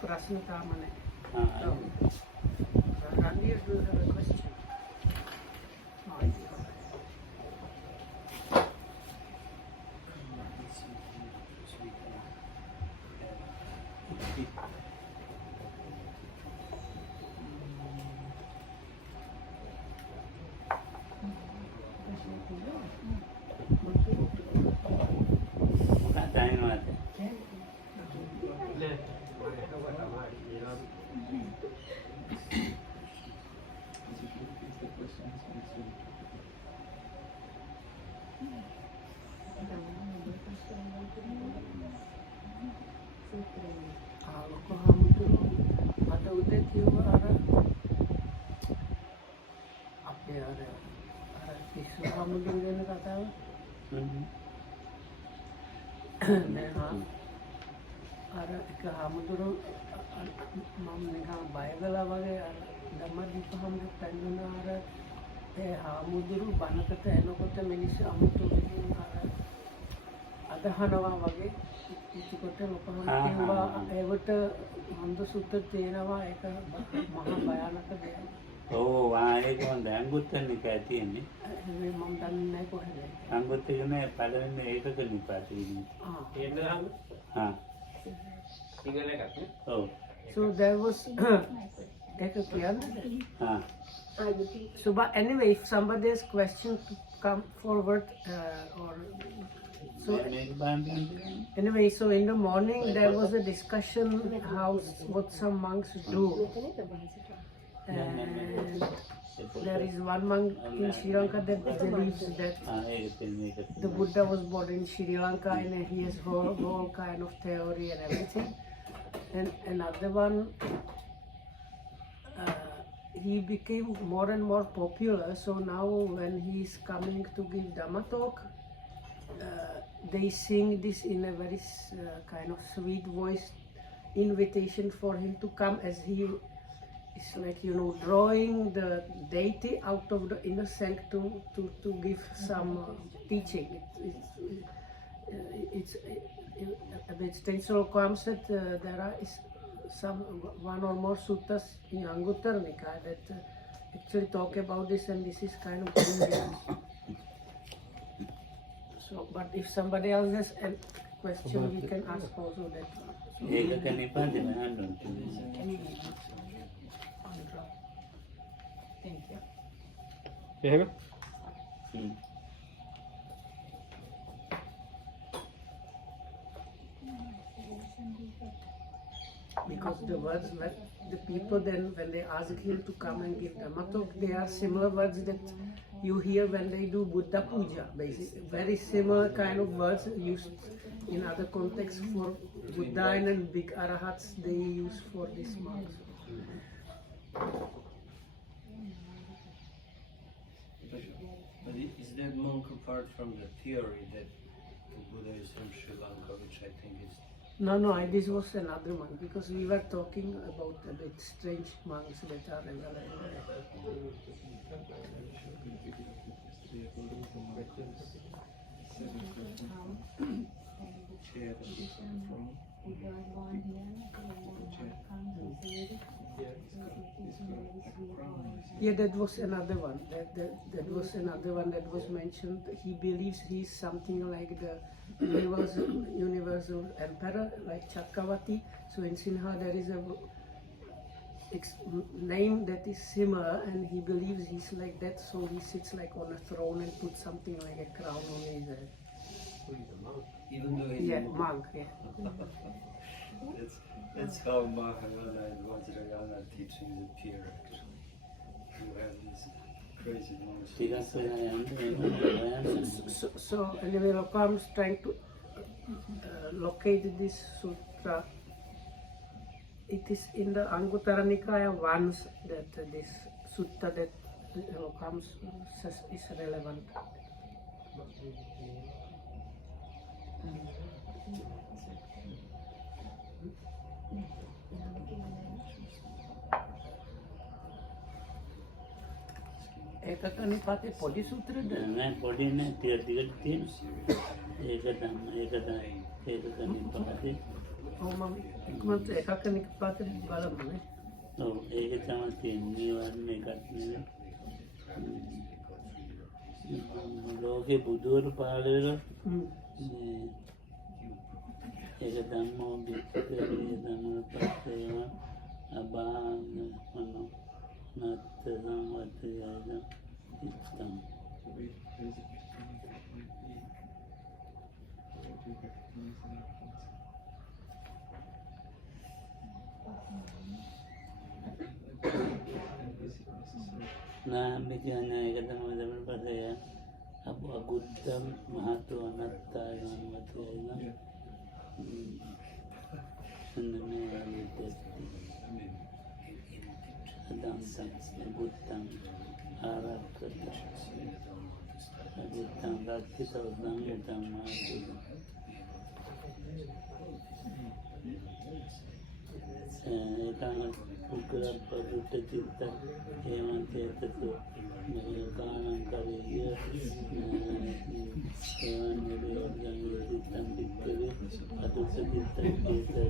प्रश्न का मने Ranveer, do you have a question? No idea. Kalau kamu tuh ada udah juga ada apa ya ada isu kamu tuh dia kata nah ada kamu tuh mam nikah Bible apa ya nama di paham tuh tanduna ada kamu tuh banyak kata eno kata minis kamu tuh ada hanawa wage itu kata lokahan kiwa evata mandu sutta තේනවා ඒක මහා භයානක දෙයක්. ඔව් ඒක මම දැන් අංගුත්තර නිකායේ තියෙන්නේ. මේ මම දන්නේ නැහැ කොහෙද. අංගුත්තර කියන්නේ පළවෙනි ඒකක නිපාත තියෙන්නේ. එන්නහම සිංහල එකක් නේ. ඔව්. So there was ඒක කියන්නේ. So but anyway if somebody has question to come forward or so anyway, so in the morning there was a discussion how what some monks do, and there is one monk in Sri Lanka that believes that the Buddha was born in Sri Lanka and he has whole kind of theory and everything, and another one he became more and more popular. So now when he is coming to give Dhamma talk, they sing this in a very kind of sweet voice invitation for him to come, as he is like drawing the deity out of the inner sanctum to give some teaching. It's existential concept. There is some one or more suttas in Anguttara Nikaya that actually talk about this, and this is kind of dangerous. So, but if somebody else has a question, we can ask also that. Thank you. Because the words that the people then when they ask him to come and give Dhamma talk, they are similar words that you hear when they do Buddha Puja, basically. Very similar kind of words used in other contexts for Buddha and big Arahats they use for this monk. But is that monk apart from the theory that Buddha is from Sri Lanka, which I think is... No, this was another monk, because we were talking about a bit strange monks that are available. Yeah, that was another one. That was another one that was mentioned. He believes he's something like the universal emperor, like Chakravarti. So in Sinha there is a name that is similar, and he believes he's like that. So he sits like on a throne and puts something like a crown on his head. Even though he's a monk, yeah. That's how Mahavana and Vajrayana teachings appear, actually. You have these crazy monks. So anyway, Lokam is trying to locate this sutra. It is in the Anguttara Nikaya once that this sutta that Lokam says is relevant. ඒකට නිපාතේ පොඩි සූත්‍රද? නෑ පොඩි නෑ ටික ටිකට තියෙනවා. ඒක තමයි ඒක නිපාතේ. ඔව් මම ඉක්මනට එකක නිපාතේ බලමු නේ. ඔව් ඒක තමයි තියෙන්නේ වර්ණ එකක් නෙවෙයි. ලෝකේ බුදුවරු පහළ වෙලා ඒක ධම්මෝ විච්ඡේදේ ධම්මපස්සේව අබාන මනෝ නත්ත සම්වත්තයද ඉත්තම් Nabi kanya kata Muhammad pada ya Abu Agudam Mahatu Anatta yang mati ya sename walite Adam tam Agudam Arab kata Agudam Rakti Saudam Agudam Mahatu Karena ukuran produk kita hewan itu kanan kali ya hewan dari organ kita dipilih atau sekitar kita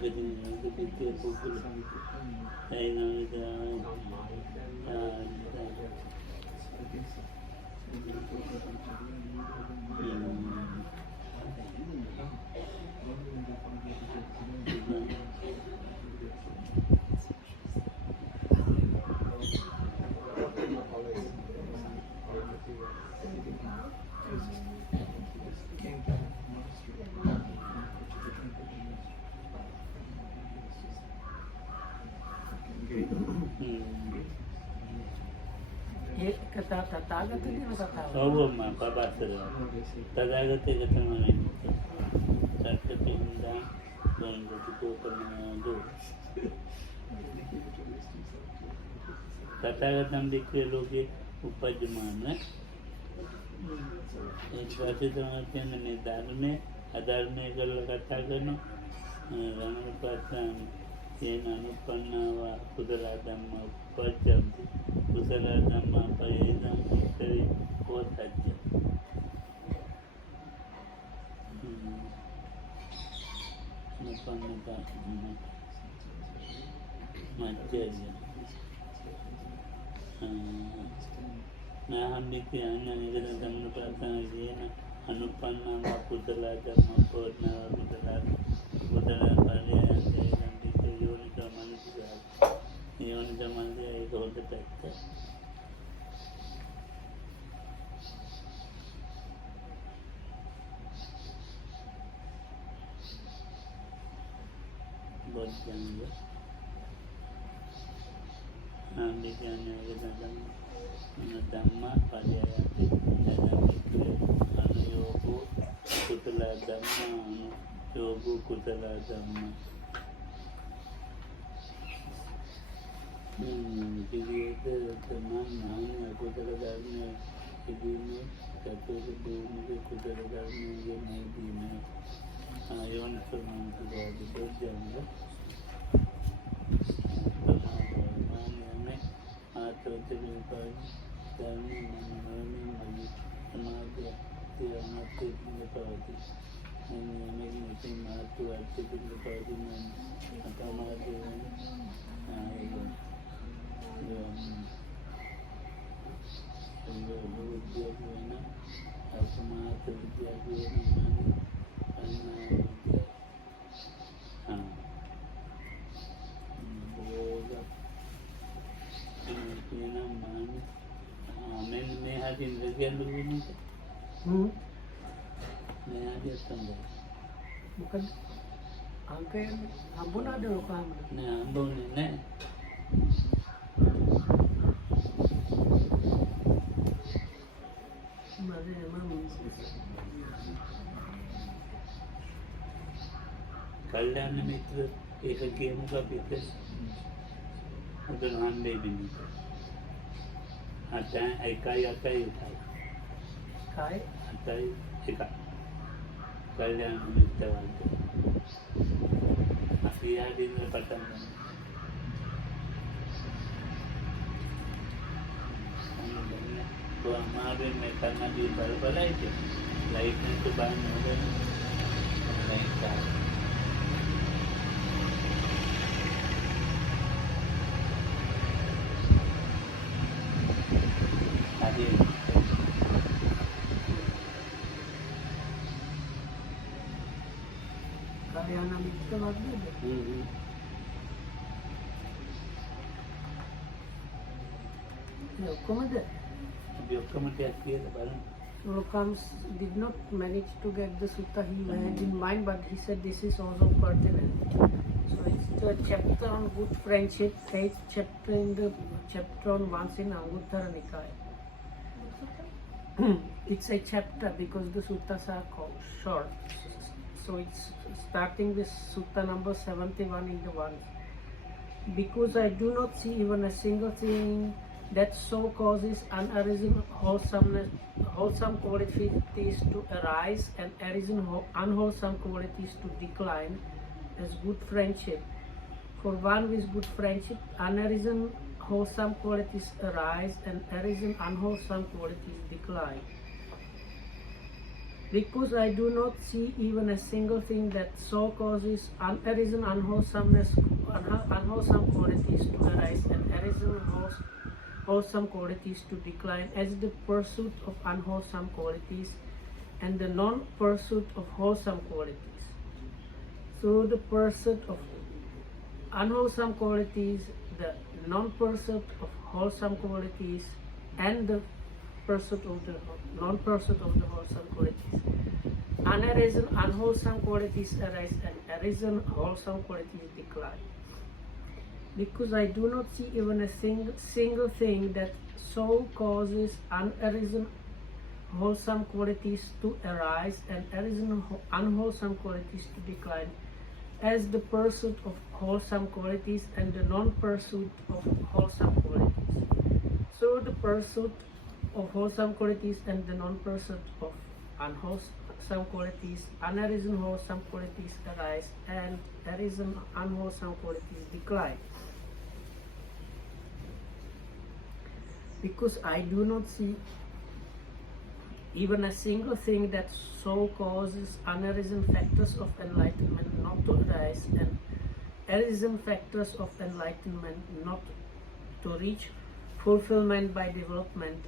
jadi kita pukul saya ඒක තථාගත කියන කතාව. ඔව් මම පබස්සර. තථාගතේ කතම වෙන්නේ. සත්‍යපින්දා දොන්දුකෝපනදෝ. තථාගතම් දික්කේ ලෝකේ උපජ්ජමාන. ඒ වාසිය තමයි කියන්නේ ධර්මයේ අධර්මයේ කරලා කතා කරන රණපස්සන් තේන අනුපන්නව කුසල ධම්ම උපජ්ජන්ති කුසල ධම්ම පරිදම් ඉතරි කොටච්ච අනුපන්නක මච්චය नाहम्बिक अन्य निगत धम्म प्रार्थना येन अनुपन्नं කුසල ධම්ම පොර්ණව කුසල පරියයන් තේරම්බික යෝනික මනසිකා යෝනික මනසිකා ඒක හොඳ පැත්ත බොද්ධංග नाहम्बिक अन्य निगत ධම්ම පරියයන්ති අනුයෝගෝ කුසල ධම්ම අනුයෝගෝ කුසල ධම්ම විවිධ තමන් කුසල ධර්ම ඉදීමේ චතුර්ථ භූමික කුසල ධර්මයේ නැදීමේ ආයෝන සම්මානිත බෝධිජංග ආත්මෝත්තරේ ධර්මයේ මනෝමය සමාධිය තියනත් පිළිපවති මේ මෙතන මාතු අර්ථ පිළිපවති නම් අතමාදී ආයෝ විද්‍යාව වෙන අසමාත විද්‍යාව වෙන මේ හදින් විද්‍යාව දුන්නේ මේ හදින් තමයි මොකද අංකය හම්බුණාද ඔකාම නෑ හම්බුනේ නෑ කල්යාණ මිත්‍ර ඒක කියමු අපිට උදේ හන්දේ බින්ද අතයි එකයි අතයි උතයි කායි අතයි එකයි කල්යාණ මිත්‍ර වන්ත සියාදීන පටන් ගන්න. तो हमारे में करना भी बराबर है कि लाइट में तो बाहर नहीं हो गए नहीं था आगे Kayana Mikta Magdalena. Commander. Lokams did not manage to get the sutta he had in mind, but he said this is also pertinent. So it's the chapter on good friendship, 8th chapter in the chapter on once in Anguttara Nikaya. It's a chapter because the suttas are short. So it's starting with sutta number 71 in the ones. Because I do not see even a single thing that so causes unarisen wholesome qualities to arise and arisen unwholesome qualities to decline as good friendship. For one with good friendship, unarisen wholesome qualities arise and arisen unwholesome qualities decline. Because I do not see even a single thing that so causes unarisen unwholesome qualities to arise and arisen wholesome qualities to decline as the pursuit of unwholesome qualities and the non-pursuit of wholesome qualities. So the pursuit of unwholesome qualities, the non-pursuit of wholesome qualities, and the pursuit of the non-pursuit of the wholesome qualities. Unarisen unwholesome qualities arise and arisen wholesome qualities decline. Because I do not see even a single thing that so causes unarisen wholesome qualities to arise and arisen unwholesome qualities to decline as the pursuit of wholesome qualities and the non-pursuit of wholesome qualities. So the pursuit of wholesome qualities and the non-pursuit of unwholesome qualities, unarisen wholesome qualities arise and arisen unwholesome qualities decline. Because I do not see even a single thing that so causes unarisen factors of enlightenment not to arise and arisen factors of enlightenment not to reach fulfillment by development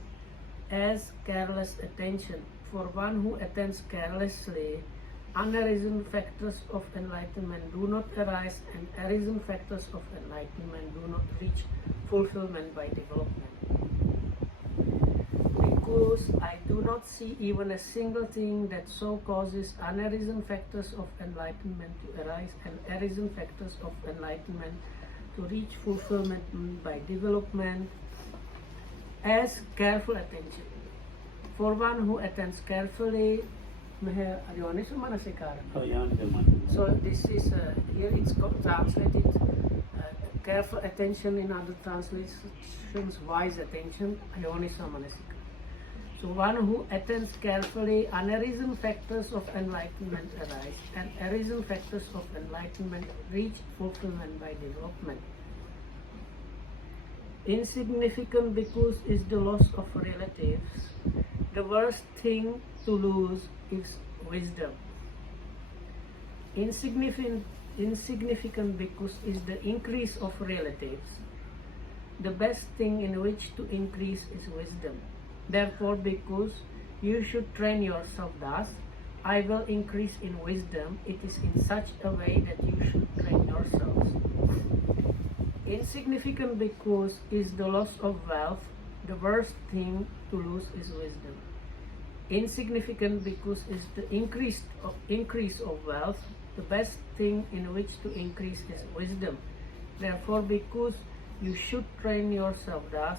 as careless attention. For one who attends carelessly, unarisen factors of enlightenment do not arise and arisen factors of enlightenment do not reach fulfillment by development. Because I do not see even a single thing that so causes unarisen factors of enlightenment to arise and arisen factors of enlightenment to reach fulfillment by development as careful attention. For one who attends carefully, so this is here it's translated careful attention, in other translations wise attention, ayoniso manasika. So one who attends carefully, unarisen factors of enlightenment arise and arisen factors of enlightenment reach fulfillment by development. Insignificant because is the loss of relatives. The worst thing to lose is wisdom. Insignificant because is the increase of relatives. The best thing in which to increase is wisdom. Therefore, because you should train yourself thus, I will increase in wisdom. It is in such a way that you should train yourselves. Insignificant because is the loss of wealth. The worst thing to lose is wisdom. Insignificant because is the increase of wealth. The best thing in which to increase is wisdom. Therefore, because you should train yourself thus,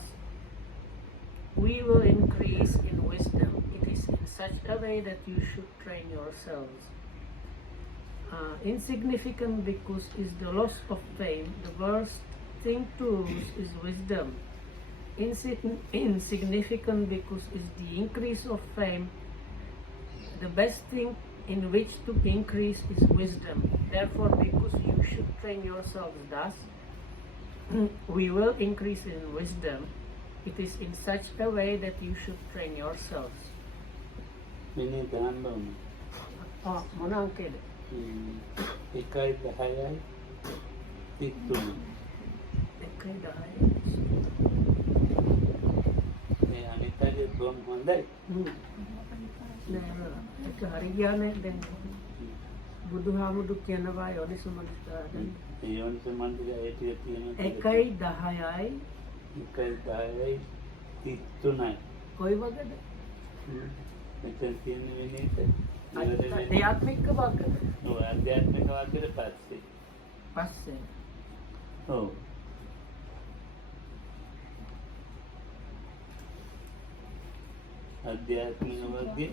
we will increase in wisdom. It is in such a way that you should train yourselves. Insignificant because is the loss of fame. The worst thing to lose is wisdom. Insignificant because is the increase of fame. The best thing in which to increase is wisdom. Therefore, because you should train yourselves thus, we will increase in wisdom. It is in such a way that you should train yourselves. මිනේ දාන්න ඕන. මොන අංකයද? 1:10යි 33. 1:10. මේ අනිත්ගේ බොම් හොඳයි. නෑ ඒක හරියන්නේ දැන් බුදුහාමුදුරු කියනවා යෝනිසමනස්කාරයෙන්. ඒ යෝනිසමනස්කාරය ඒ ටික තියෙනවා. 1:10යි 1:10යි 33යි. කොයි වගේද? මෙතන තියෙන විනීත ආධ්‍යාත්මික වගේද? ඔව් ආධ්‍යාත්මික වගේට පස්සේ. ඔව්. ආධ්‍යාත්මික වගේ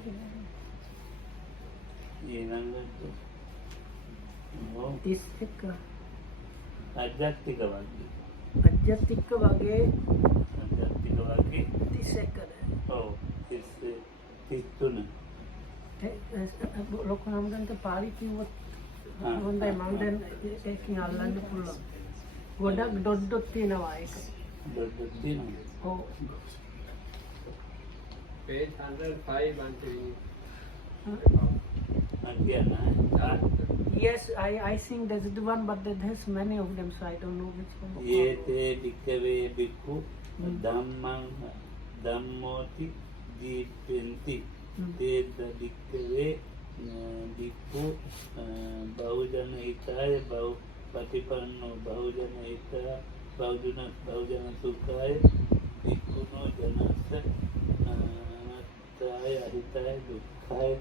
ඊළඟට ඔව් 31 ආධ්‍යාත්මික වගේ අධ්‍යාත්මික වගේ 31ද? ඔව් 33. ලොකු නම්ගන්ට පාලි කිව්වොත් හොඳයි මම දැන් ඒකෙන් අල්ලන්න පුළුවන්. ගොඩක් ඩොට් තියෙනවා ඒක. ඩොට් තියෙනවා. ඔව්. Page 105 until Yes, I think that's the one, but there's many of them, so I don't know which one. Yete bhikkhave bhikkhu dhammoti jipenti. Teta bhikkhave bhikkhu bahujana hitaya patipanno bahujana hitaya bahujana sukaya bhikkhuno janassa අනාත්තාය අහිතාය දුක්ඛාය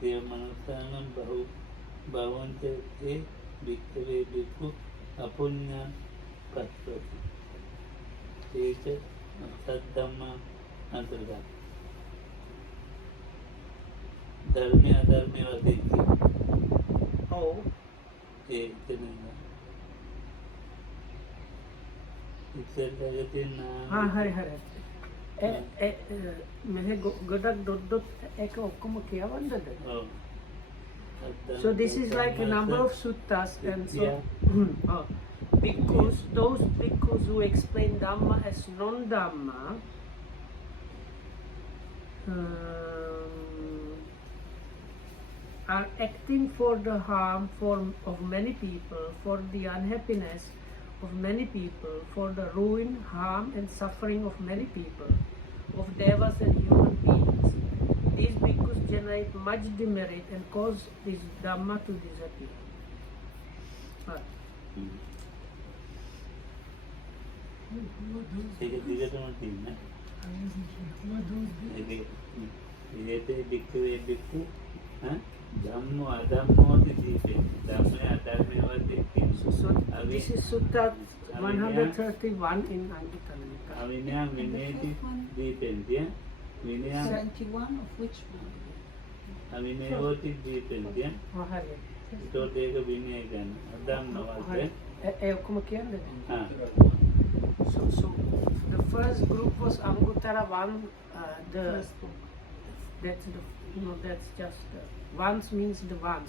දේව මනසානම් භවන්තේ භික්ඛවේ භික්ඛු අපුඤ්ඤ පස්සති ඒක සද්ධම්ම අන්තර්ගත ධර්මය අධර්මය වශයෙන් ඔව් ඒ තේනවා ඉස්සෙල්ලා තියෙන හරි මෙහෙ ගොඩක් ඩොට් එක ඔක්කොම කියවන්නද? ඔව්. So this is like a number of suttas, and so Yeah. because those bhikkhus who explain Dhamma as non-Dhamma are acting for the harm of many people, for the unhappiness of many people, for the ruin, harm and suffering of many people, of devas and human beings. These bhikkhus generate much demerit and cause this Dhamma to disappear. ඒක දිගටම තියෙනවා. ඒකේ බික්කවේ බික්කු ධම්මෝ අධම්මෝති දීපේ ධම්මය අධර්මය වදී So this is Sutta 131 in Anguttara. අවිනය විනේති දීපෙන්තිය විනය 71 of which one? අවිනයෝති දීපෙන්තිය Hari. ඒතකොට ඒක විනය ගන්න අධම්මවද ඔක්කොම කියන්නේ. හා So the first group was Anguttara 1. That's just ones means the ones.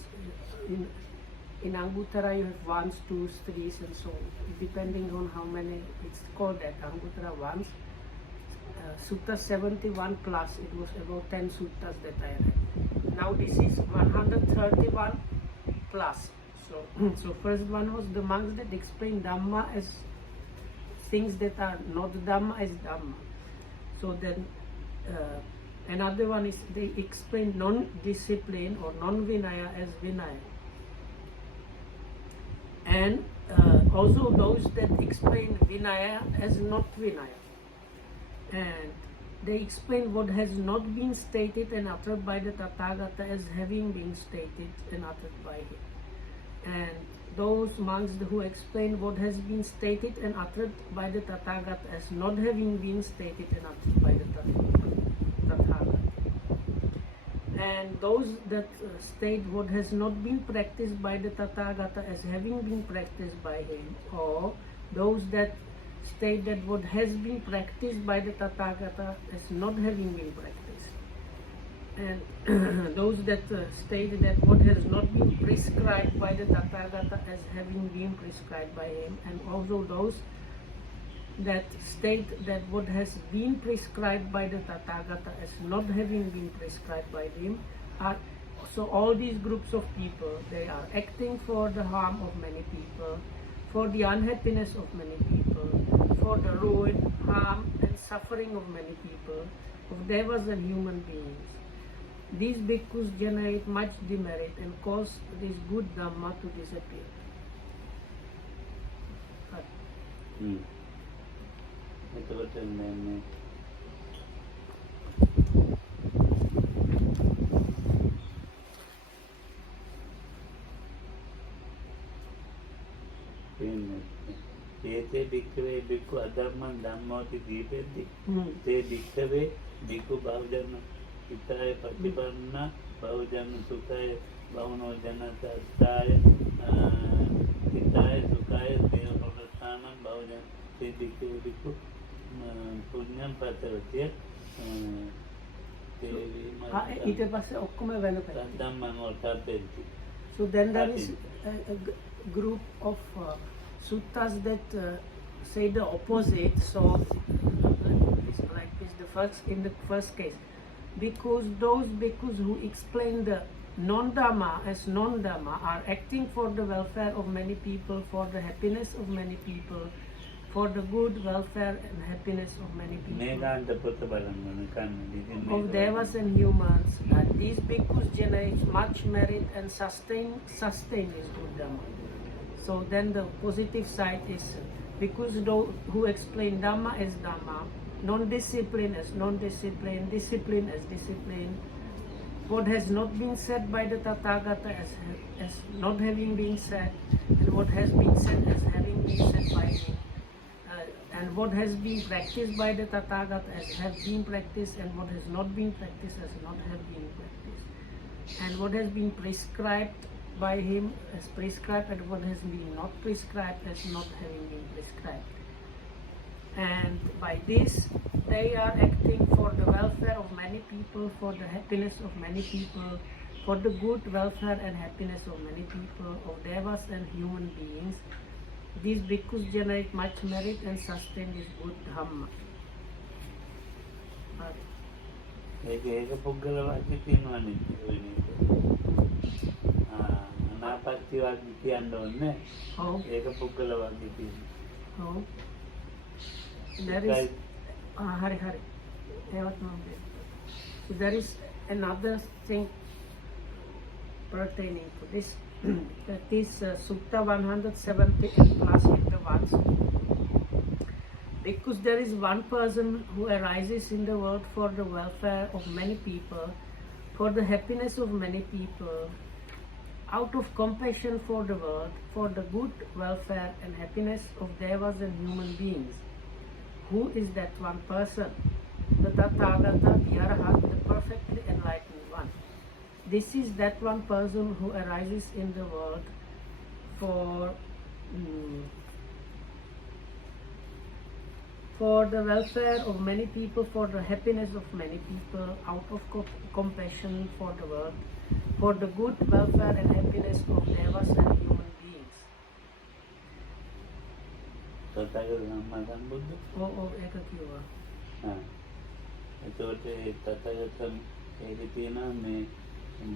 In Anguttara you have ones, twos, threes, and so on. Depending on how many, it's called that Anguttara ones. Sutta 71 plus, it was about 10 suttas that I read. Now this is 131 plus. So first one was the monks that explain Dhamma as things that are not Dhamma as Dhamma. So then another one is they explain non-discipline or non-vinaya as vinaya. And also those that explain vinaya as not vinaya. And they explain what has not been stated and uttered by the Tathagata as having been stated and uttered by him. And those monks who explain what has been stated and uttered by the Tathagata as not having been stated and uttered by the Tathagata. And those that state what has not been practiced by the Tathagata as having been practiced by him, or those that state that what has been practiced by the Tathagata as not having been practiced. And those that state that what has not been prescribed by the Tathagata as having been prescribed by him, and also those that state that what has been prescribed by the Tathagata as not having been prescribed by him, are so all these groups of people, they are acting for the harm of many people, for the unhappiness of many people, for the ruin, harm and suffering of many people, of devas and human beings. These bhikkhus generate much demerit and cause this good dhamma to disappear. එතකොට මේ තේ භික්ඛවේ භික්ඛු අධර්මං ධම්මෝති දීපෙද්දි තේ භික්ඛවේ භික්ඛු බහුජන හිතාය පටිපන්න බහුජන සුඛය බහුනෝ ජනතාය හිතාය සුඛය දේව ප්‍රසානං බහුජන තේ භික්ඛවේ භික්ඛු පුඤ්ඤං පතවතිය ඊට පස්සේ ඔක්කොම වෙනකයි. ධම්මං වර්තපෙද්දි. So then there is a group of suttas that say the opposite. So it's like this, in the first case, because those bhikkhus who explain the non-dhamma as non-dhamma are acting for the welfare of many people, for the happiness of many people, for the good welfare and happiness of many people, of devas and humans, that these bhikkhus generate much merit and sustain this good dhamma. So then the positive side is bhikkhus who explain dhamma as dhamma, non-discipline as non-discipline, discipline as discipline, what has not been said by the Tathagata as not having been said, and what has been said as having been said by him. And what has been practiced by the Tathagata as have been practiced, and what has not been practiced as not have been practiced. And what has been prescribed by him as prescribed, and what has been not prescribed as not having been prescribed. And by this, they are acting for the welfare of many people, for the happiness of many people, for the good welfare and happiness of many people, of devas and human beings. These bhikkhus generate much merit and sustain this good dhamma. ඒක පුද්ගල වාක්‍ය තියෙනවනේ අනාපත්‍ය වාක්‍ය කියන්න ඕනේ. ඒක පුද්ගල වාක්‍ය තියෙනවා. There is Hari. So there is another thing pertaining to this. That is Sutta 178 plus chapter 1. Because there is one person who arises in the world for the welfare of many people, for the happiness of many people, out of compassion for the world, for the good welfare and happiness of devas and human beings. Who is that one person? The Tathagata, the Arahat, the perfectly enlightened one. This is that one person who arises in the world for the welfare of many people, for the happiness of many people, out of compassion for the world, for the good welfare and happiness of devas and human beings. තථාගත සම්මා සම්බුද්ධ. ඒක කිව්වා. එතකොට ඒ තථාගත ඒකේ තියෙනවා මේ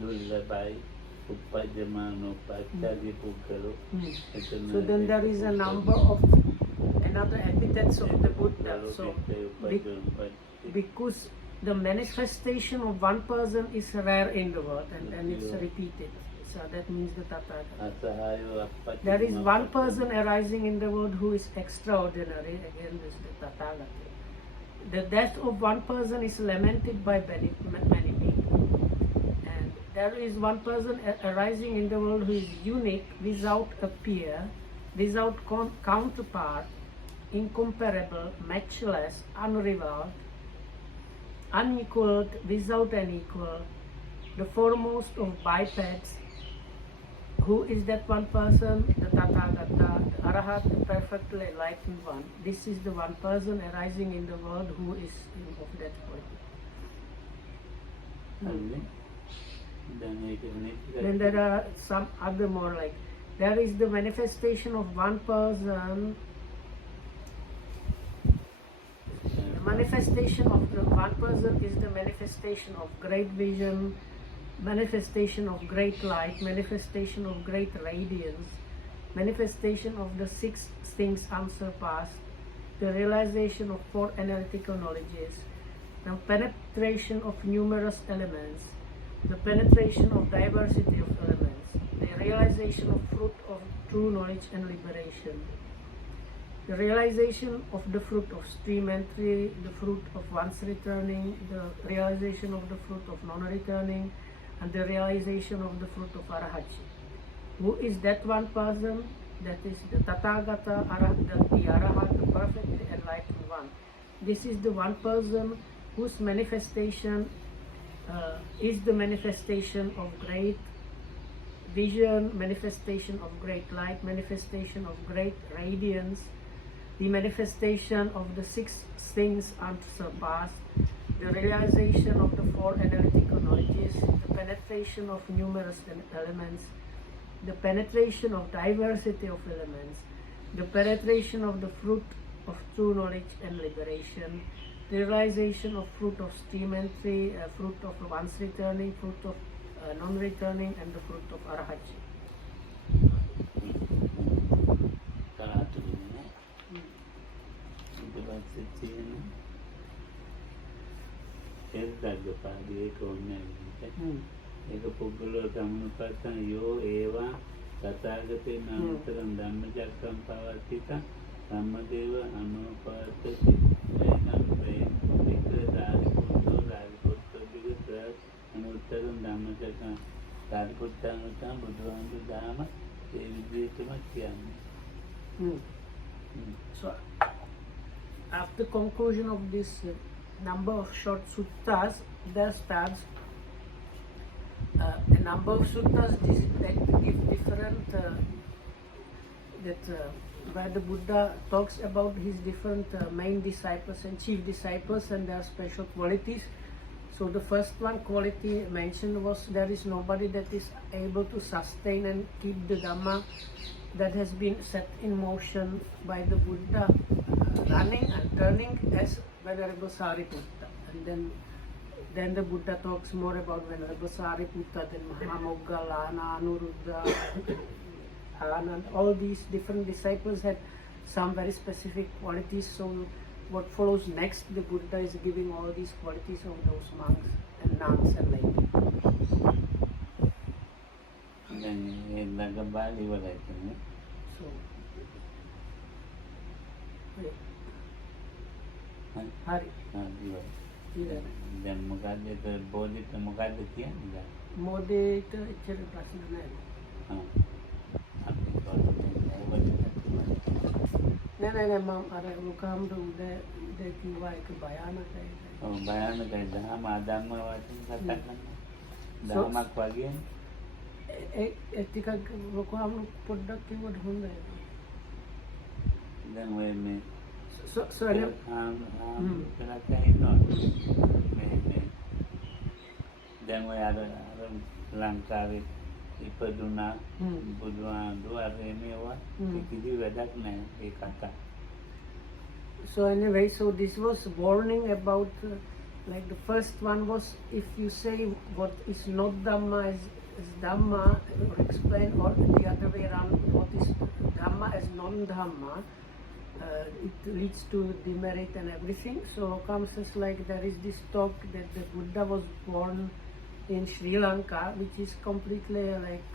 දුර්ලභයි උපජ්ජමානෝ පච්චාදී පුද්ගලෝ. So then there is a number of another epithets of the Buddha. So because the manifestation of one person is rare in the world, and then it's repeated. So that means the Tathagata. There is one person arising in the world who is extraordinary. Again, this is the Tathagata. The death of one person is lamented by many people. And there is one person arising in the world who is unique, without a peer, without counterpart, incomparable, matchless, unrivaled, unequaled, without an equal, the foremost of bipeds. Who is that one person? The Tathagata, the Arahat, the perfectly enlightened one. This is the one person arising in the world who is of that quality. හරිද? දැන් ඒක Then there are some other more like there is the manifestation of one person. The manifestation of the one person is the manifestation of great vision, manifestation of great light, manifestation of great radiance, manifestation of the six things unsurpassed, the realization of four analytical knowledges, the penetration of numerous elements, the penetration of diversity of elements, the realization of fruit of true knowledge and liberation, the realization of the fruit of stream entry, the fruit of once returning, the realization of the fruit of non-returning, and the realization of the fruit of arahachi. Who is that one person? That is the Tathagata, the Arahat, the perfectly enlightened one. This is the one person whose manifestation is the manifestation of great vision, manifestation of great light, manifestation of great radiance, the manifestation of the six things unsurpassed, the realization of the four analytical knowledges, the penetration of numerous elements, the penetration of diversity of elements, the penetration of the fruit of true knowledge and liberation, the realization of fruit of stream entry, fruit of once returning, fruit of non-returning, and the fruit of arahachi. කලාතුරකින් ඊට පස්සේ තියෙන එල්දග්ගපාදී ඒක ඕනේ නැහැ. ඒක පුද්ගලව සම්මුපත්තන යෝ ඒවා තථාගතේ නාමතරං ධම්මචක්කම් පවත්තිත සම්මදේව අනුපාතති එනම් වේ වික්‍රදාරි පුත්තෝ විගත අනුත්තරං ධම්මචක්කම් සාරිපුත්තං බුදුහාමුදුරු දාම ඒ විදිහටම කියන්නේ. So, after conclusion of this number of short suttas, there starts a number of suttas that give different where the Buddha talks about his different main disciples and chief disciples and their special qualities. So the first one quality mentioned was there is nobody that is able to sustain and keep the Dhamma that has been set in motion by the Buddha running and turning as Venerable Sariputta. And then the Buddha talks more about Venerable Sariputta, then Mahamoggala, Anuruddha, and all these different disciples had some very specific qualities. So what follows next, the Buddha is giving all these qualities of those monks and nuns and ladies. So, Hari. දැන් මොකද්ද ඒක බෝධිත මොකද්ද කියන්නේ? මොදේට එච්චර ප්‍රශ්න නැහැ. නෑ මම අර ලුකාම්ට උදේ කිව්වා ඒක භයානකයි. ඔව් භයානකයි. දහම අධම්ම වශයෙන් කතා කරනවා. දහමක් වගේ. ඒ ටිකක් ලුකාම් පොඩ්ඩක් කිව්වොත් හොඳයි. දැන් ඔය මේ So දැන් ඔය අර ලංකාවේ ඉපදුනා බුදුහාමුදුරුවෝ අර මේවා කිසි වැඩක් නැහැ ඒ කතා. So anyway, so this was warning about like the first one was if you say what is not Dhamma is Dhamma, or explain or the other way around what is Dhamma as non-Dhamma, it leads to demerit and everything. So comes as like there is this talk that the Buddha was born in Sri Lanka, which is completely like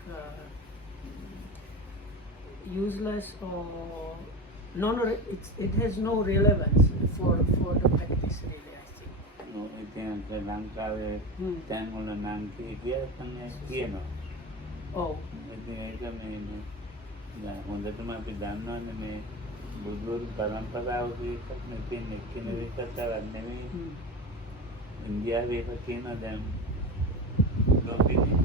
useless or it has no relevance for the practice really, I think. ඉතින් ලංකාවේ තැන් වල නම් කියනවා. Oh. ඉතින් ඒක මේ හොඳටම අපි දන්නවනේ මේ බුදුන් පරම්පරාවක එකක් නෙපෙන්නේ එක්කෙනෙක් කතාවක් නෙමෙයි. ඉන්දියාවේ ඒක කියනවා දැන් ලෝකෙදී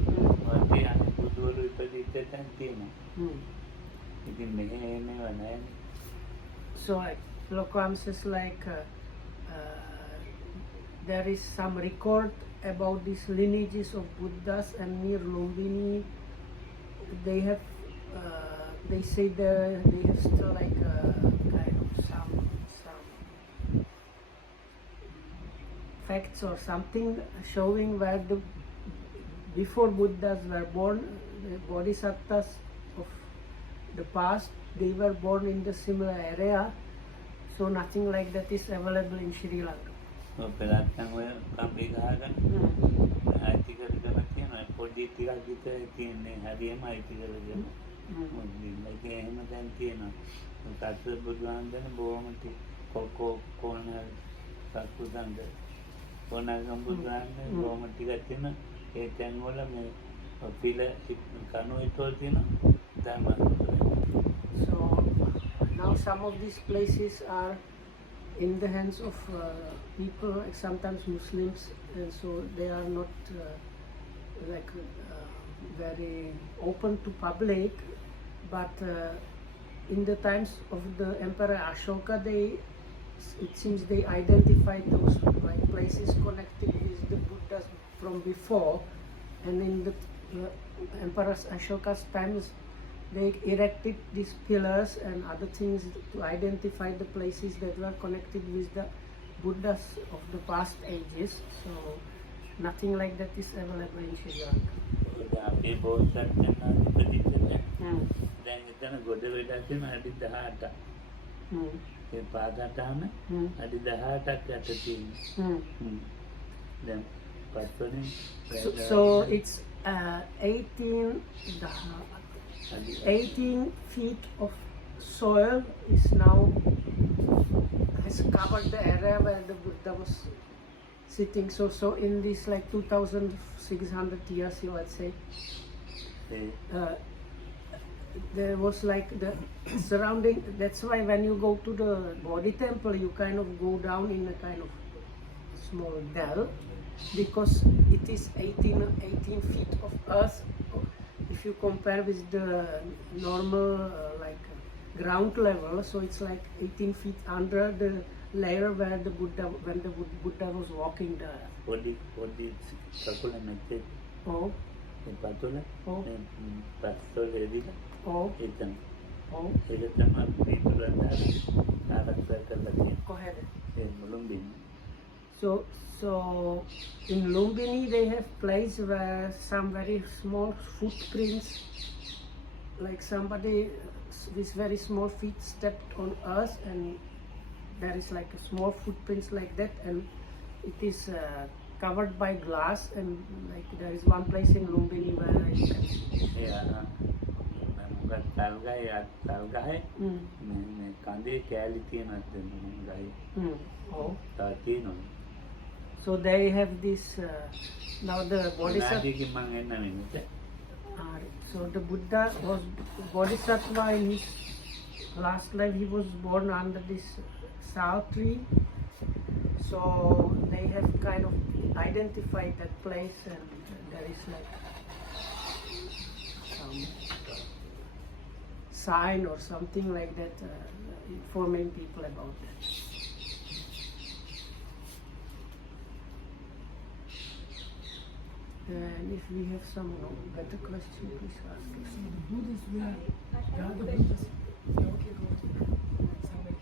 වාගේ අනිත් බුදුවරු ඉපදිච්ච තැන් තියෙනවා. ඉතින් මෙහෙ එන්නේව නැහැ. So Lokam says like there is some record about these lineages of Buddhas, and near Lumbini they have they say they have still like a kind of some facts or something showing where the before Buddhas were born, the bodhisattvas of the past, they were born in the similar area, so nothing like that is available in Sri Lanka. පෙරත්නම් ඔය කම්බි ගහගෙන අයිති කරගෙන තියෙනවා පොඩි ටිකක් විතර තියෙන්නේ හරියම අයිති කරගෙන මොකද එහෙම දැන් තියෙනවා සත්‍ය බුදුහන්දන බොහොම කොකෝ කොනල් සත්තුදන්ද කොනගම් බුදුහන්ද බොහොම ටිකක් තියෙන ඒ තැන් වල මේ පිළ කණු ඉතෝල් තියෙනවා දැන් So now some of these places are in the hands of people, like sometimes Muslims, and so they are not very open to public. But in the times of the Emperor Ashoka, it seems they identified those like places connected with the Buddhas from before, and in the Emperor Ashoka's times, they erected these pillars and other things to identify the places that were connected with the Buddhas of the past ages. So nothing like that is available in Sri Lanka. අපේ බෝසත්යන් ඉපදිච්ච දැන් එතන ගොඩ වෙලා තියෙන අඩි 18ක්. ඒ පාදටාන අඩි 18ක් යට තියෙනවා. දැන් පස්වනේ So it's 18 feet of soil is now has covered the area where the Buddha was sitting. So in this like 2,600 years, you would say, there was like the surrounding. That's why when you go to the Bodhi temple, you kind of go down in a kind of small dell, because it is 18 feet of earth. If you compare with the normal ground level, so it's like 18 feet under the layer where the Buddha, when the Buddha was walking there. පොඩි කකුල නැත්තේ Oh, ඒ පතුල Oh. පස්තොල එදිලා oh, එතන oh. ඒක තමයි පිටුරන් ආරක්ෂා කරලා තියෙන්නේ Go ahead. A මුළුම්බින් So in Lumbini they have place where some very small footprints, like somebody with very small feet stepped on earth, and there is like a small footprints like that, and it is covered by glass, and like there is one place in Lumbini where you can see. මොකක් තල්ගහේ මේ කන්දේ කෑලි තියෙනත් ගහේ Oh. තියෙනවා So they have this now the bodhisattva. නාදිකේ මං එන්න වෙන්නේ So the Buddha was bodhisattva in his last life. He was born under this sao tree. So they have kind of identified that place, and there is like some sign or something like that informing people about that. And if we have some better question, please ask us. The Buddhists were the other Buddhists. Yeah, okay, go to somebody.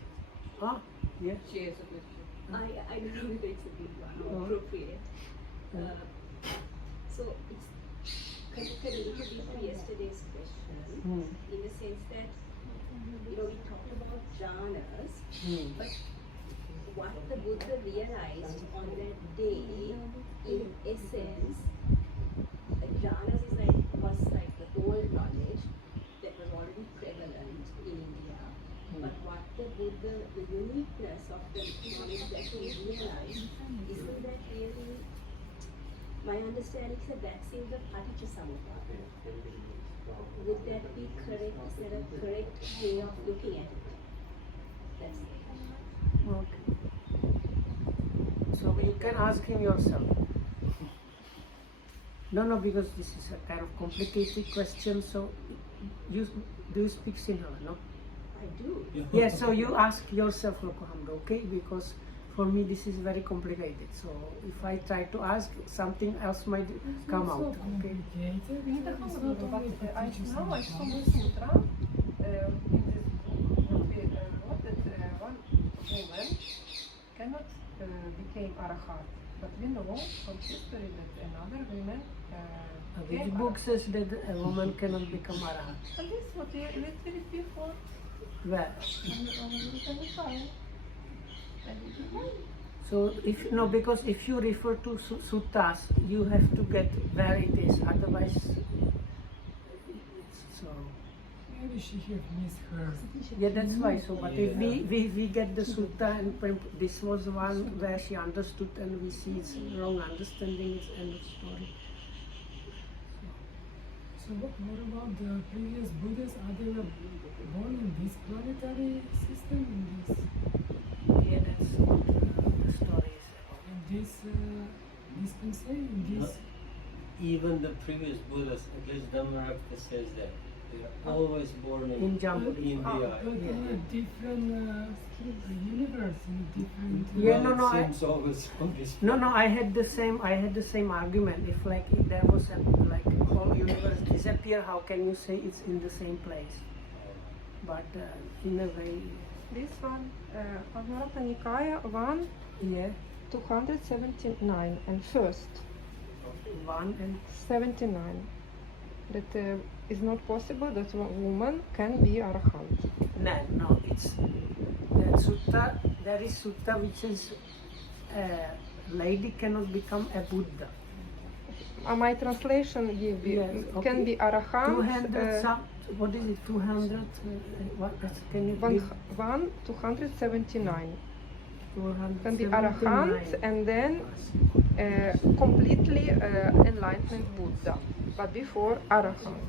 Ah, yeah. She has a question. I believe it's a good one, Oh. appropriate. So it's connected a little bit to yesterday's question, in the sense that, we talked about jhanas, but what the Buddha realized on that day, in essence, jhanas was like the old knowledge that was already prevalent in India. But what the Buddha, the uniqueness of the knowledge that he realized, isn't that really, my understanding is that seems a Paticca-samuppada. Would that be correct? Is that a correct way of looking at it? That's it. Okay. So you can ask him yourself. No, because this is a kind of complicated question. So do you speak Sinhala? No. I do. Yes. So you ask yourself, Lokohamdo, okay? Because for me this is very complicated. So if I try to ask, something else might come out. Okay. Complicated. Neither It's how not to, but only to I teach you now I some saw Chinese. sutra in this book what that one woman cannot became arahat, but we know from history that another woman Which became book arahat. says that a woman cannot become arhat? And this is what we read before Where? on written file. And it is fine. So if no, because if you refer to suttas, you have to get where it is. Otherwise, so Maybe she have misheard. yeah, that's why. So, but if we get the sutta and this was one where she understood, and we see it's wrong understanding, it's end of story. So what about the previous Buddhas? Are they were born in this planetary system, in this, Yeah, that's what the story is about. in this dispensation, in this? Even the previous Buddhas, at least Dhammarakta says that they are always born In Jambu. India. But in a different universe, in a different. Yeah, Well, no, it I- seems always from this. No, I had the same argument. If like if there was a like whole universe disappear, how can you say it's in the same place? But in a way, This one, Anharata Nikaya 1, yeah, 279, and first, one and 79. That is not possible that a woman can be arahant. no, it's the sutta. There is sutta which says lady cannot become a Buddha. My translation give you, Yes, can okay. be arahant. 200 what is it? 200? What can you give? 279 279. can be arahant and then completely enlightened Buddha, but before arahant.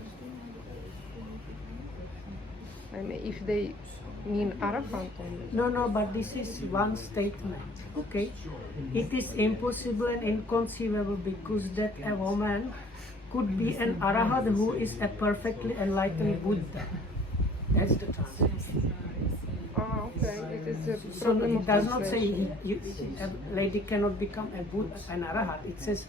I mean, if they mean arahant only. No, but this is one statement, okay? It is impossible and inconceivable because that a woman could be an arahat who is a perfectly enlightened Buddha. That's the translation. Ah, okay. It is a So problem it of does not say translation. a lady cannot become a Buddha, an arahat. It says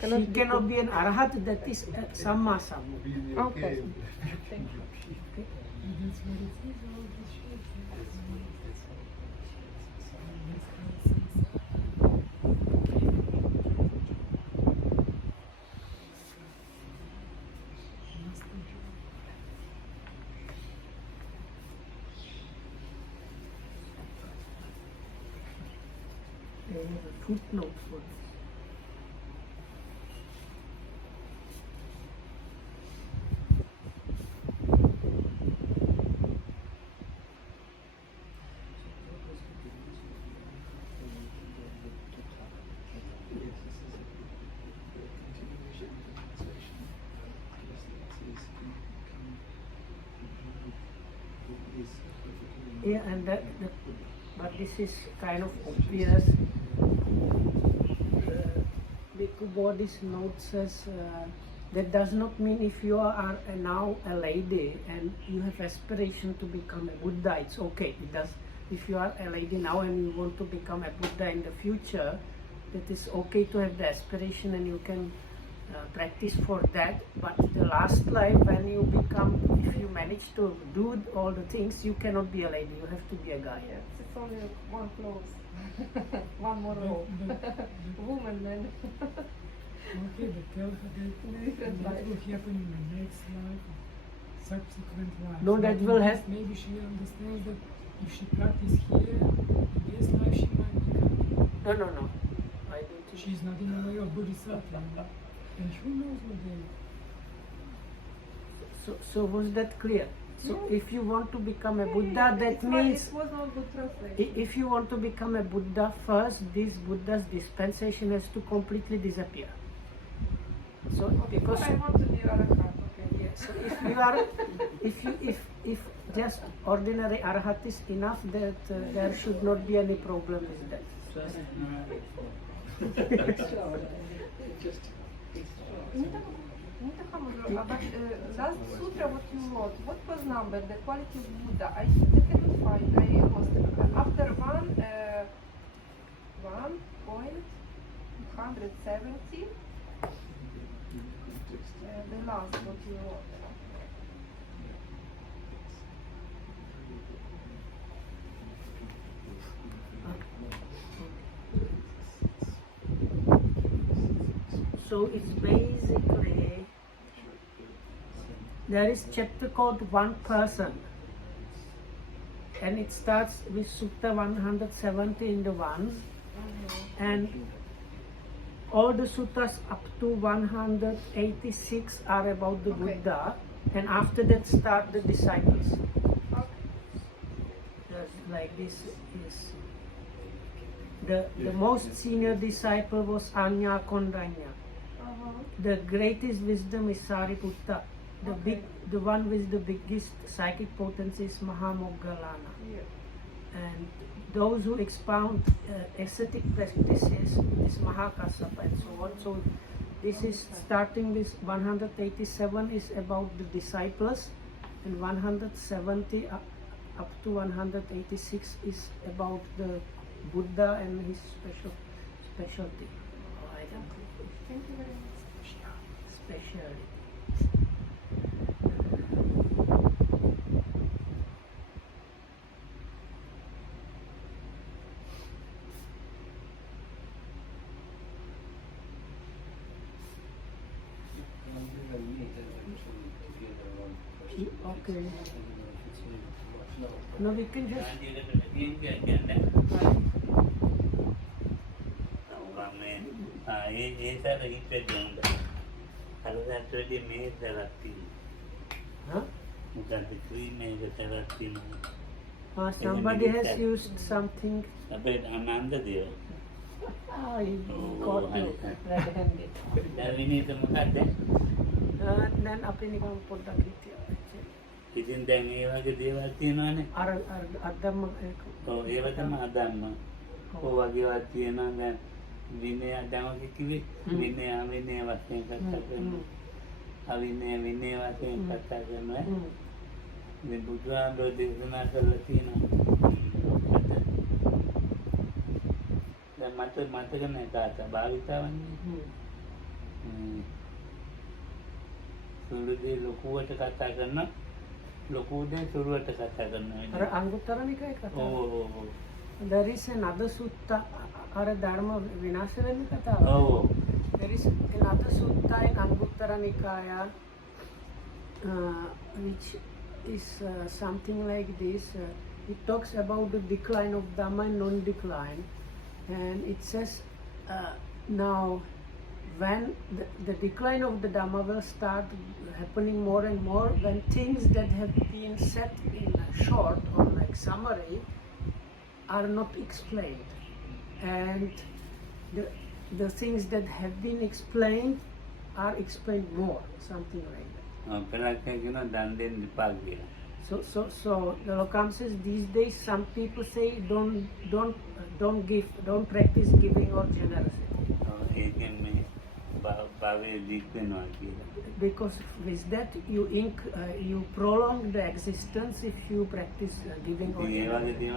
Cannot she cannot be an arahat that is a samma samma. Okay. Thank you. And that's what it says, all this shit. They have a footnote for this. Yeah, and but this is kind of obvious. Bhikkhu Bodhi's note says that does not mean if you are now a lady and you have aspiration to become a Buddha, it's okay. It does. If you are a lady now and you want to become a Buddha in the future, that is okay to have the aspiration and you can practice for that. But the last life, when you become, if you manage to do all the things, you cannot be a lady. You have to be a guy. Yes, it's only one clause. One more row. Woman, man. Okay, but tell her that what will happen in the next life, subsequent life. No, that will have. have- Maybe she understands that if she practices here, in this life she might become. No. I don't think. She's not in the way of Bodhisattva. And who knows what they. So was that clear? So if you want to become a Buddha, Yeah, that it's why means it was not good translation. if you want to become a Buddha first, this Buddha's dispensation has to completely disappear. So because I want to be arahant. Okay. so if you are if just ordinary arahat is enough, that there should not be any problem with that. But last sutra what you wrote, what was number? The quality of Buddha? I cannot find. I lost it. After one, 1.170. The last what you wrote. So it's basically, there is chapter called One Person, and it starts with Sutta 170 in the one, and all the suttas up to 186 are about the Buddha, and after that start the disciples. Just like this is the most senior disciple was Anya Kondanya. The greatest wisdom is Sariputta. The one with the biggest psychic potency is Mahamoggallana. And those who expound ascetic practices is Mahakassapa and so on. So this is starting with 187 is about the disciples, and 170 up to 186 is about the Buddha and his specialty. Oh, I don't know. Thank you very much. Specialty. Okay. No, we can just. Huh? Somebody has used something. Ah, you got you red-handed. Then අපි නිකන් පොඩ්ඩක් හිටියා. ඉතින් දැන් ඒ වගේ දේවල් තියෙනවානේ. අර අදම්ම ඒක. ඔව් ඒව තමයි අදම්ම. ඔය වගේවත් තියෙනවා දැන් විනය දැන් කිව්වේ විනය වශයෙන් කතා කරනවා. අවිනය විනය වශයෙන් කතා කරනවා. මේ බුදුහාමුදුරුවෝ දේශනා කළා තියෙනවා. දැන් මතක නැහැ තාත්තා භාවිතාවන්නේ. සුළුදී ලොකුවට කතා කරන ලොකුදේ සුළුවට කතා කරනවා. අර අංගුත්තර නිකායේ කතාව. ඔව්. There is another sutta, අර ධර්ම විනාශ වෙන කතාව. ඔව්. There is another sutta in Anguttara Nikaya, which is something like this. It talks about the decline of Dhamma and non-decline, and it says now when the decline of the Dhamma will start happening more and more when things that have been set in short or like summary are not explained, and the things that have been explained are explained more, something like that. So the Lokam says these days some people say don't practice giving or generosity. Because with that you prolong the existence if you practice giving or generosity.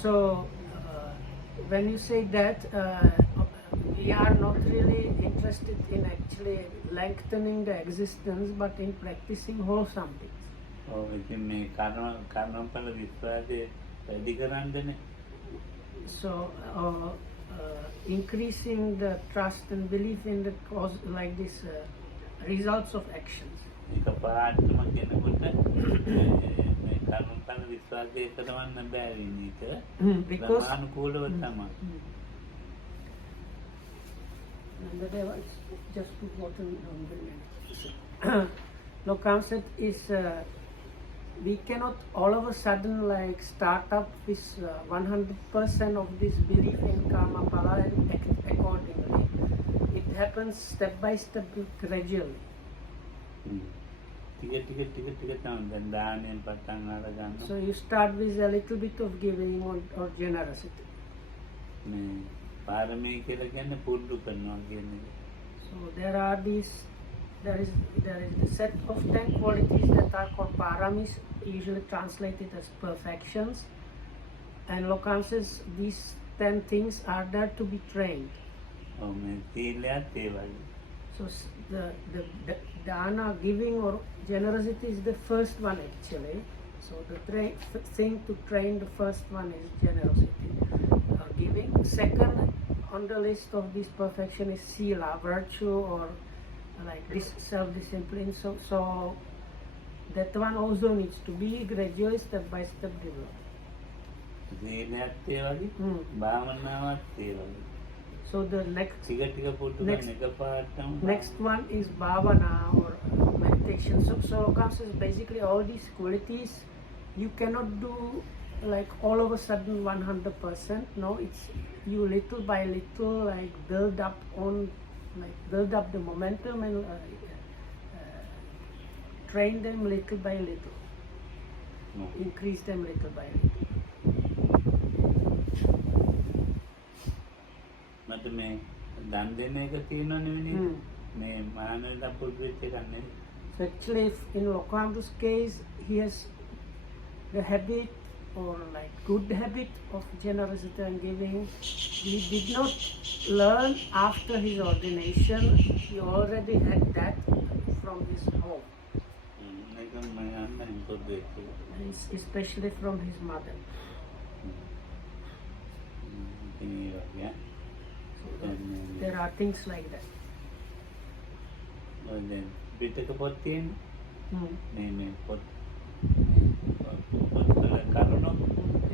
So when you say that we are not really interested in actually lengthening the existence but in practicing wholesome things. So increasing the trust and belief in the cause, like this results of actions. Because just put water on the no concept is we cannot all of a sudden like start up with 100% of this belief in karma pala and act accordingly. It happens step by step, gradually. So you start with a little bit of giving or generosity. So there are these there is the set of 10 qualities that are called paramis, usually translated as perfections. And Lokam says these 10 things are there to be trained. ඔව් මේ සීලයත් ඒ වගේ. So the dana, giving or generosity is the first one actually. So the thing to train, the first one is generosity, giving. Second on the list of this perfection is sila, virtue, or like this self-discipline. So that one also needs to be gradually step by step developed. සීලයත් ඒ වගේ භාවනාවත් ඒ වගේ. So the next ටික ටික පුරුදු කරන එකපාරටම next one is bhavana or meditation. So Lokam says basically all these qualities you cannot do like all of a sudden 100%. No, it's you little by little like build up the momentum and train them little by little, increase them little by little. මට මේ දන් දෙන එක තියෙනවනේ වෙන්නේ මේ මානවයට පුරුදු වෙච්ච එකක් නෙවෙයි. So actually in Lokam's case he has the habit or like good habit of generosity and giving. He did not learn after his ordination. He already had that from his home, ඒක මම අන්න පුරුදු වෙච්ච එක. and especially from his mother. ඉතින් ඒ වගේ So there are things like that. ඔය දැන් පිටක පොත් තියෙන මේ පොත් පොත්වල කරුණු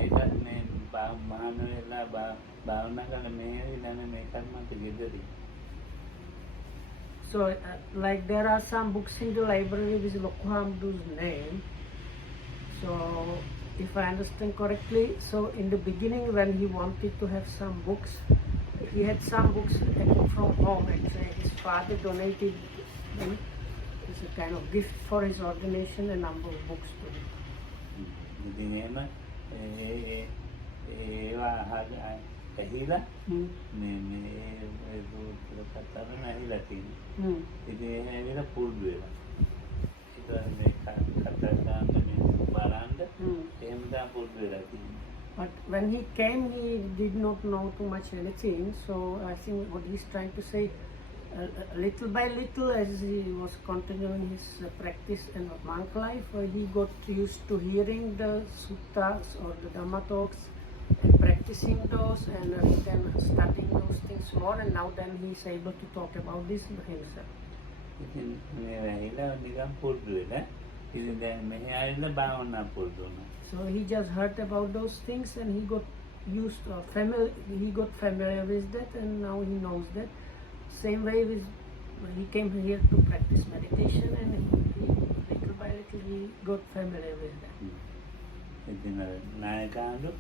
ඒකත් මේ මහානවෙලා භාවනා කරන මේ ඉන්න මේකත් මට ගෙදරින්. So like there are some books in the library with Lokhamdu's name. So if I understand correctly, so in the beginning when he wanted to have some books, he had some books from home actually. His father donated them as a kind of gift for his ordination, a number of books to him. ඉතින් එහෙම ඒවා ඇහිලා මේ සූත්‍ර කතාවෙන් ඇහිලා තියෙනවා. ඉතින් ඒ ඇවිල්ලා පුරුදු වෙලා. ඒක මේ කතා කරන්න මේ බලන්න එහෙම තමයි පුරුදු වෙලා තියෙන්නේ. But when he came, he did not know too much anything. So I think what he's trying to say, little by little, as he was continuing his practice in monk life, he got used to hearing the suttas or the Dhamma talks and practicing those, and then studying those things more. And now then he is able to talk about this himself. ඉතින් මේ ඇහිලා නිකන් පුරුදු වෙලා. ඉතින් දැන් මෙහි ආවිල්ලා භාවනා පුරුදු වුණා. So he just heard about those things and he got used or familiar with that, and now he knows that. Same way with when he came here to practice meditation, and he little by little he got familiar with that. ඉතින් නායකාඳු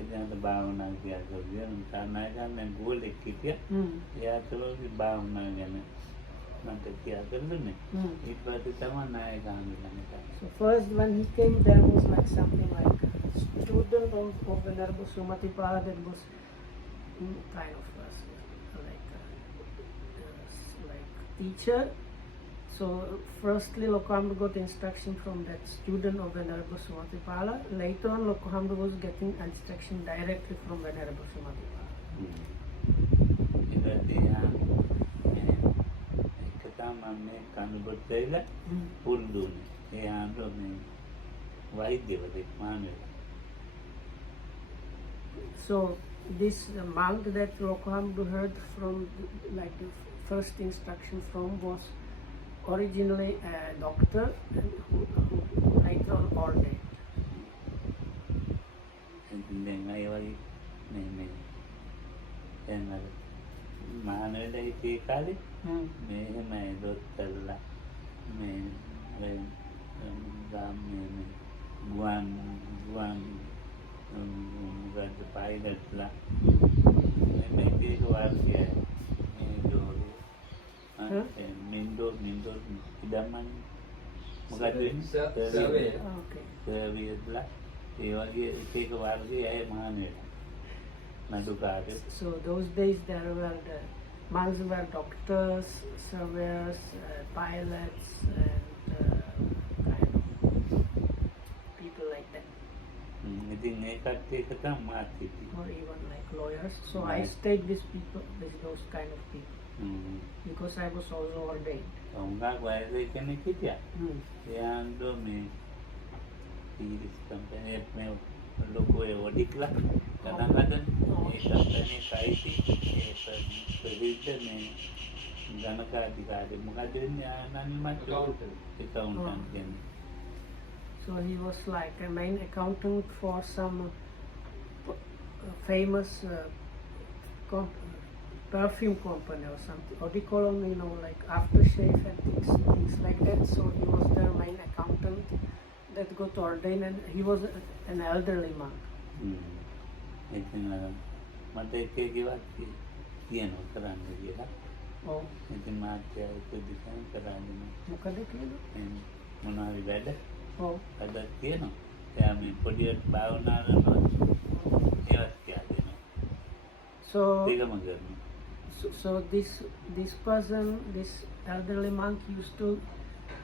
ඉතින් අද භාවනා කියලා කියනවා. නායකයන් ගෝලෙක් හිටියා. එයා තමයි භාවනා ගැන මට කියලා දුන්නේ. ඊට පස්සේ තමයි නායකාඳු ළඟට. So first when he came, there was like something like a student of Venerable Sumatipala that was kind of like teacher. So firstly Lokhamdu got instruction from that student of Venerable Sumatipala. Later on Lokhamdu was getting instruction directly from Venerable Sumatipala. මේ කනුබත් දෙයිලා පුරුදු වුණේ. ඒ ආන්දෝ මේ වෛද්‍යවරයෙක් මානෙලා. So this monk that Lokhamdu heard from, like the first instruction from, was originally a doctor and who later on ordained. දැන් අය වගේ මේ දැන් අර මානෙලා හිටියේ කාලේ මෙහෙමයි දොස්තරලා මේ ගුවන් පායිලට්ලා මේ ඒක වාර්තියයි මේ දෝරේ මින්දෝ ඉදම්මන් මොකද වෙන්නේ Okay. සර්වියස්ලා ඒ වගේ එක වාර්තියයි මානෙලා නඩුකාරේ. So those days there were the monks were doctors, surveyors, pilots, and kind of people like that, ඉතින් ඒ කට්ටියක තමයි මාත් හිටියේ. or even like lawyers. So I Right. stayed with people, with those kind of people, because I was also ordained. උංගක් වයසේ කෙනෙක් හිටියා. Mm. එයාන්දෝ මේ පීරිස් කම්පැනියක් මේ ලොකු ඒ ඔඩික්ලා ගණන් හදන ඒ කම්පැනි කයිති ඒ ප්‍රසිද්ධ මේ ගණකාධිකාරී මොකද වෙන්නේ ආනන්ද මට accountant කියන්නේ. So he was like a main accountant for some famous perfume company or something. Or they call them, like aftershave and things like that. So he was their main accountant that got ordained, and he was an elderly monk. ඉතින් මට එක කිව්වත් කියනවා කරන්න කියලා. Oh, ඉතින් මාත් ඒක දිහා කරන්නේ. මොකද කියලා? මොනවාරි වැඩ Oh, අදත් කියනවා. එයා මේ පොඩියට භාවනා කරනවා. ඒවත් කියලා දෙනවා. so ඒකම කරනවා. so this person, this elderly monk, used to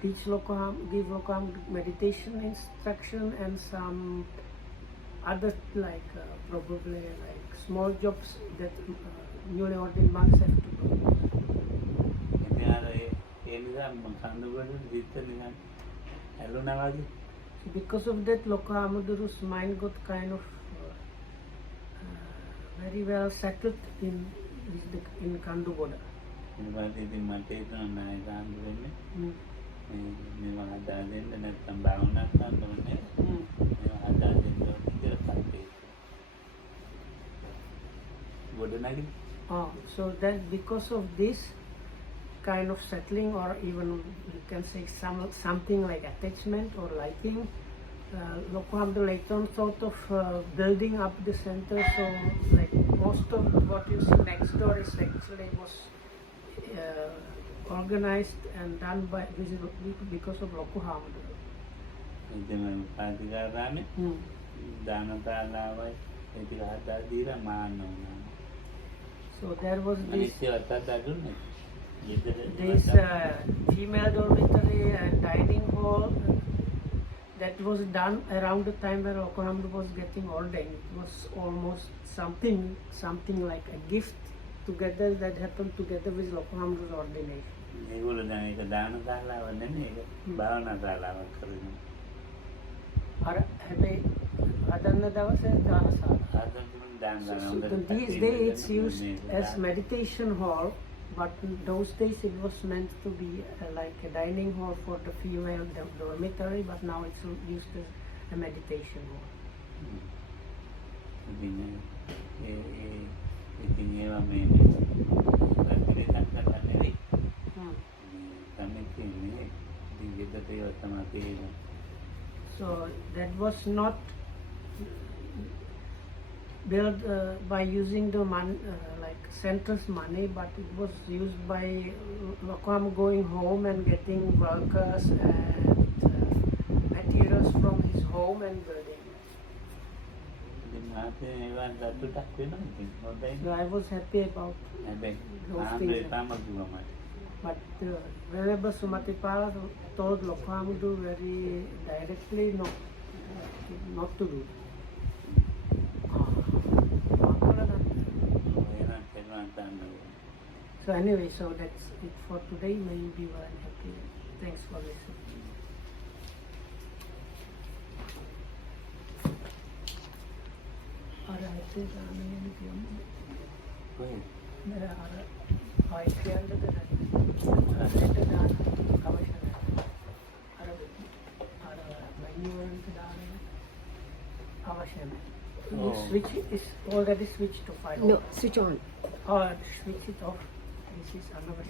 teach Lokaham, give Lokaham meditation instruction and some other like probably like small jobs that newly ordained monks have to do. ඉතින් අර ඒ නිසා මම සම්දුවල විතර නිකන් ඇලුනා වගේ. So because of that, Lokahamaduru's mind got kind of very well settled in Kandugoda. ඊට ඉතින් මට හිතෙනවා නායක ආන්දරෙන්නේ Mm. මේවා හදා දෙන්න නැත්නම් භාවනා කරන්න ඕනේ. Mm. මේවා හදා දෙන්න ඕනේ කියලා කල්පේ. ගොඩනැගිලි. So that because of this kind of settling, or even you can say something like attachment or liking, Lokahamadur later on thought of building up the center. So like most of what you see next door is actually was organized and done by because of Lokahamadur. ඉතින් මම පාතිකාරාමේ Mm. දානතාලාවයි ඒ ටික හදා දීලා මාන්න වුණා. So there was this මිනිස්සු අතට දුන්නේ. this female dormitory and dining hall that was done around the time when Lokahamadur was getting ordained. It was almost something like a gift together that happened together with Lokahamudur's ordination. ඒගොල්ලෝ දැන් ඒක දානතාලාව නෙමෙයි ඒක භාවනාතාලාවක් කරගෙන. අර හැබැයි හදන්න දවසේ දානශාලා. ආදම් තිබුණ දානතාලා So these days it's used as meditation hall, but in those days it was meant to be like a dining hall for the female dormitory, but now it's used as a meditation hall. ඉතින් ඉතින් ඒවා මේ කල්පිතක් කරලා නෙවෙයි. තමයි කියන්නේ දිගට ඒවා තමයි තියෙන්නේ. So that was not built by using the like center's money, but it was used by Lokaham going home and getting workers and materials from his home and building it. ඉතින් මාතේ ඒවා දඩුටක් වෙනවා ඉතින් හොඳයි. So I was happy about හැබැයි those ආන්දරේ things. තාම කිව්වා මට. But Venerable Sumatipala told Lokahamadur very directly not to do. So anyway, so that's it for today. May you be well and happy. Thanks for listening. Oh. Switch is already switched to 5. No, switch on. Or switch it off. This is another.